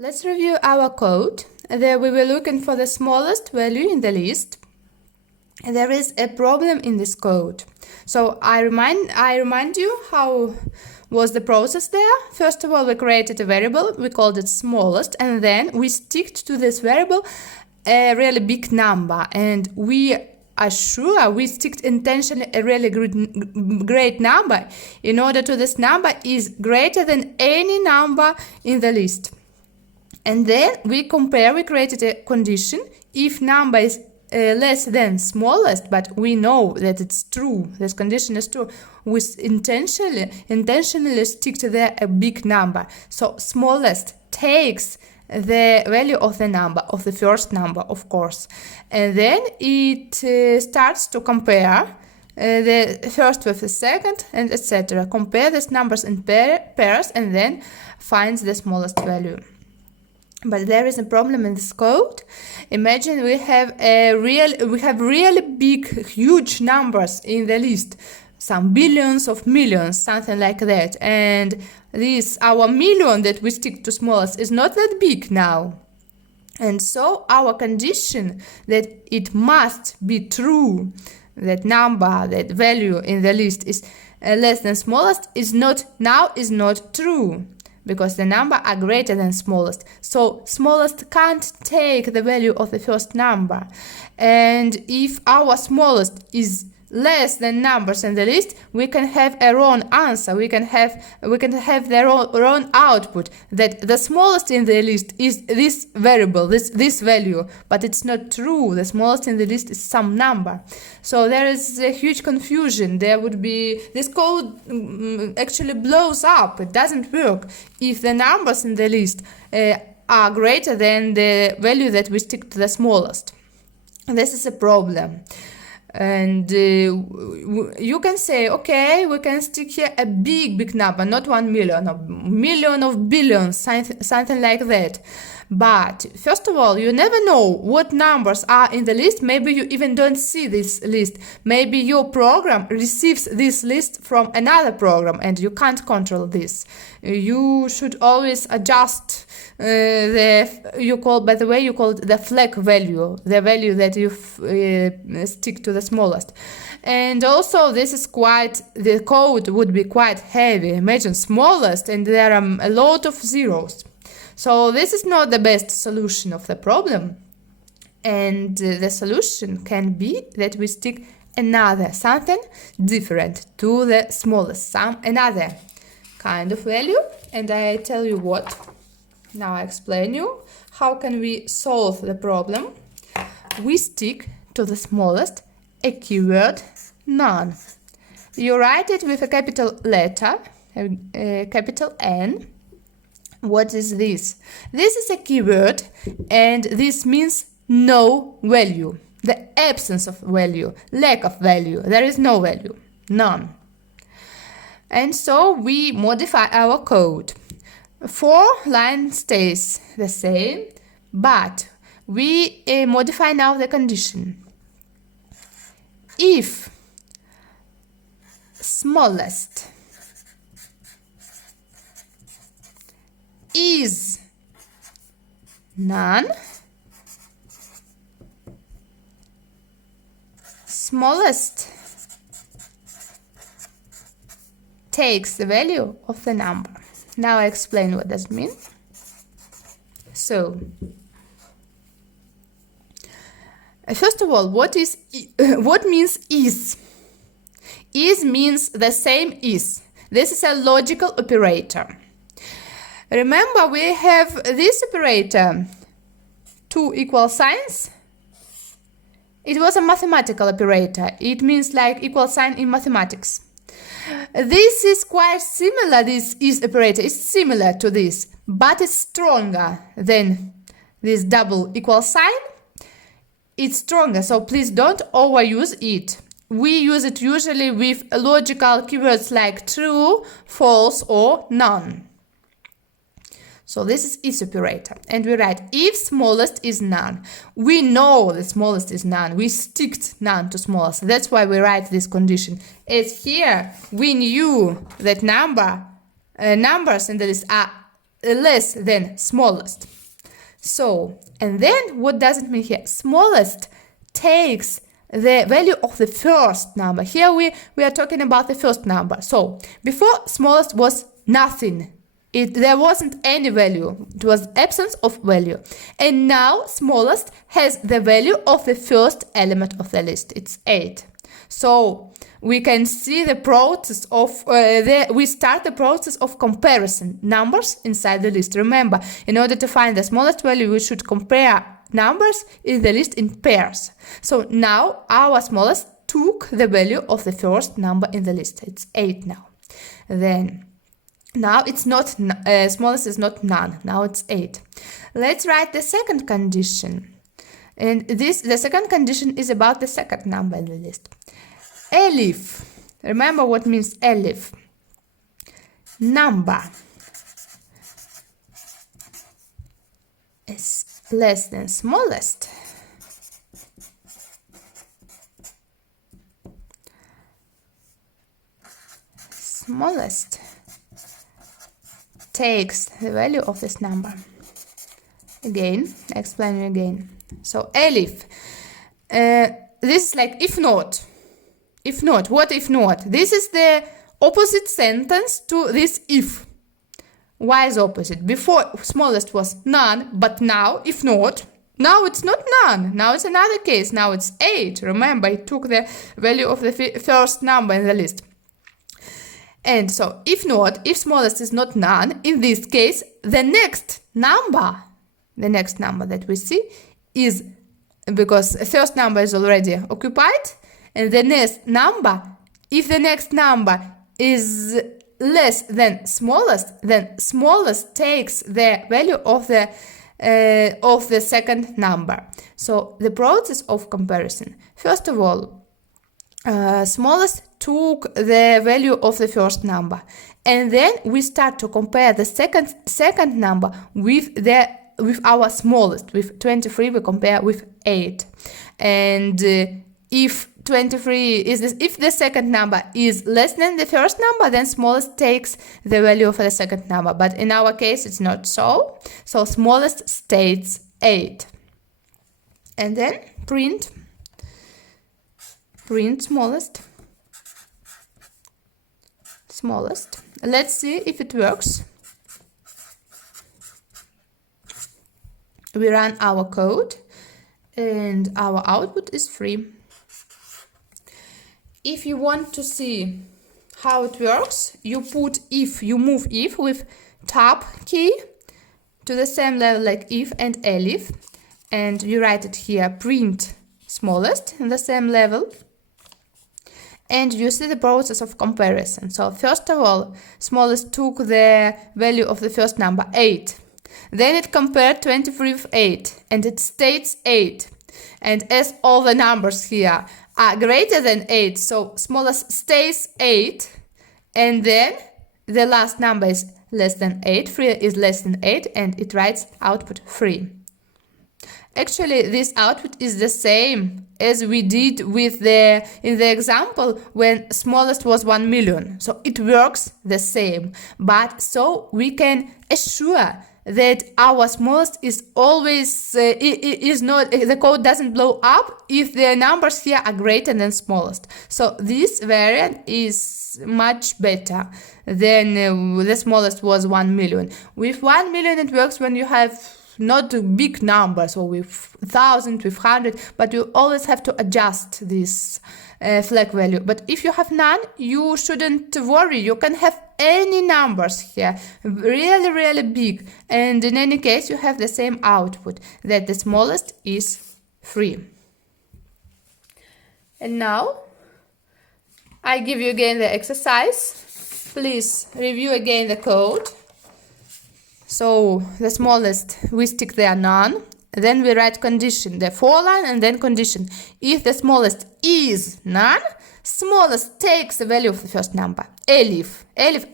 Let's review our code. There we were looking for the smallest value in the list. There is a problem in this code. So I remind you how was the process there. First of all, we created a variable, we called it smallest, and then we sticked to this variable a really big number, and we are sure we sticked intentionally a really great number in order to this number is greater than any number in the list. And then we created a condition. If number is less than smallest, but we know that it's true, this condition is true, we intentionally stick to a big number. So smallest takes the value of the number, of the first number, of course. And then it starts to compare the first with the second, and etc. Compare these numbers in pairs and then finds the smallest value. But there is a problem in this code. Imagine we have really big, huge numbers in the list, some billions of millions, something like that. And our million that we stick to smallest is not that big now. And so our condition that it must be true, that number, that value in the list is less than smallest is not true, because the number are greater than smallest. So smallest can't take the value of the first number. And if our smallest is less than numbers in the list, we can have a wrong answer. We can have the wrong output, that the smallest in the list is this variable, this value, but it's not true. The smallest in the list is some number. So there is a huge confusion. There would be, this code actually blows up. It doesn't work if the numbers in the list are greater than the value that we stick to the smallest. This is a problem. And you can say, okay, we can stick here a big number, not 1 million, a million of billions, something like that. But first of all, you never know what numbers are in the list. Maybe you even don't see this list. Maybe your program receives this list from another program and you can't control this. You should always adjust you call it the flag value, the value that you stick to the smallest. And also the code would be quite heavy. Imagine smallest and there are a lot of zeros. So this is not the best solution of the problem. And the solution can be that we stick something different to the smallest, another kind of value. And I tell you what. Now I explain you how can we solve the problem. We stick to the smallest a keyword none. You write it with a capital letter, capital N. What is this? This is a keyword and this means no value, the absence of value, lack of value. There is no value, none. And so we modify our code. 4 line stays the same, but we modify now the condition. If smallest is none, smallest takes the value of the number. Now I explain what that means. So, first of all, what means is? Is means the same is. This is a logical operator. Remember, we have this operator, 2 equal signs. It was a mathematical operator. It means like equal sign in mathematics. This is quite similar, this is operator is similar to this, but it's stronger than this double equal sign. It's stronger, so please don't overuse it. We use it usually with logical keywords like true, false, or none. So this is operator, and we write if smallest is none. We know the smallest is none. We sticked none to smallest. That's why we write this condition. As here we knew that numbers in the list are less than smallest. So, and then what does it mean here? Smallest takes the value of the first number. Here we are talking about the first number. So, before smallest was nothing. There wasn't any value. It was absence of value. And now smallest has the value of the first element of the list. It's 8. So we can see the process of, we start the process of comparison numbers inside the list. Remember, in order to find the smallest value, we should compare numbers in the list in pairs. So now our smallest took the value of the first number in the list. It's 8 now. Then now it's not, smallest is not none. Now it's 8. Let's write the second condition. And the second condition is about the second number in the list. Elif. Remember what means elif. Number is less than smallest. Smallest takes the value of this number. Again, explain again. So elif, this is like if not. If not, what if not? This is the opposite sentence to this if. Why is opposite? Before smallest was none, but now if not, now it's not none. Now it's another case. Now it's 8. Remember, it took the value of the first number in the list. And so if not, if smallest is not none, in this case, the next number that we see is, because the first number is already occupied, and the next number, if the next number is less than smallest, then smallest takes the value of the second number. So the process of comparison. First of all, smallest took the value of the first number, and then we start to compare the second number with our smallest. With 23 we compare with 8, and if 23 if the second number is less than the first number, then smallest takes the value of the second number. But in our case it's not so. So smallest stays 8. And then print smallest. Let's see if it works. We run our code and our output is 3. If you want to see how it works, you move if with tab key to the same level like if and elif, and you write it here, print smallest in the same level, and you see the process of comparison. So first of all, smallest took the value of the first number, 8. Then it compared 23 with 8, and it states 8. And as all the numbers here are greater than 8, so smallest stays 8, and then the last number is less than 8, 3 is less than 8, and it writes output 3. Actually, this output is the same as we did with in the example when smallest was 1 million. So it works the same, but so we can assure that our smallest is always is not, the code doesn't blow up if the numbers here are greater than smallest. So this variant is much better than the smallest was 1 million. With 1 million it works when you have not big numbers, or with 1,000, with 100, but you always have to adjust this flag value. But if you have none, you shouldn't worry. You can have any numbers here, really, really big. And in any case, you have the same output, that the smallest is 3. And now, I give you again the exercise. Please review again the code. So the smallest, we stick there none. Then we write condition, the for line, and then condition. If the smallest is none, smallest takes the value of the first number. Elif,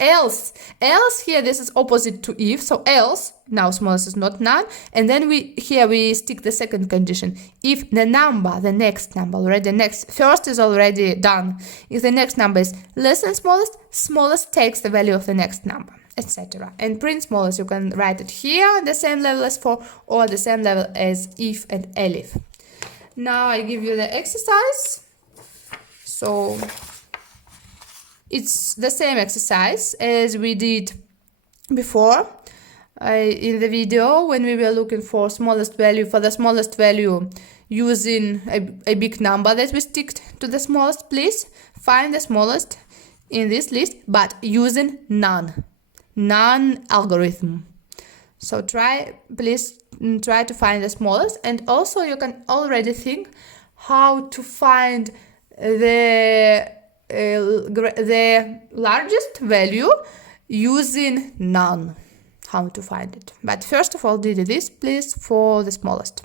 else. Else here, this is opposite to if, so else, now smallest is not none. And then we stick the second condition. If the number, the next number, already first is already done. If the next number is less than smallest, smallest takes the value of the next number. etc. And print smallest, you can write it here, the same level as for, or the same level as if and elif. Now I give you the exercise. So it's the same exercise as we did before in the video when we were looking for smallest value. For the smallest value, using a big number that we stick to the smallest, please find the smallest in this list, but using none algorithm. So please try to find the smallest, and also you can already think how to find the largest value using none. How to find it. But first of all, do this please for the smallest.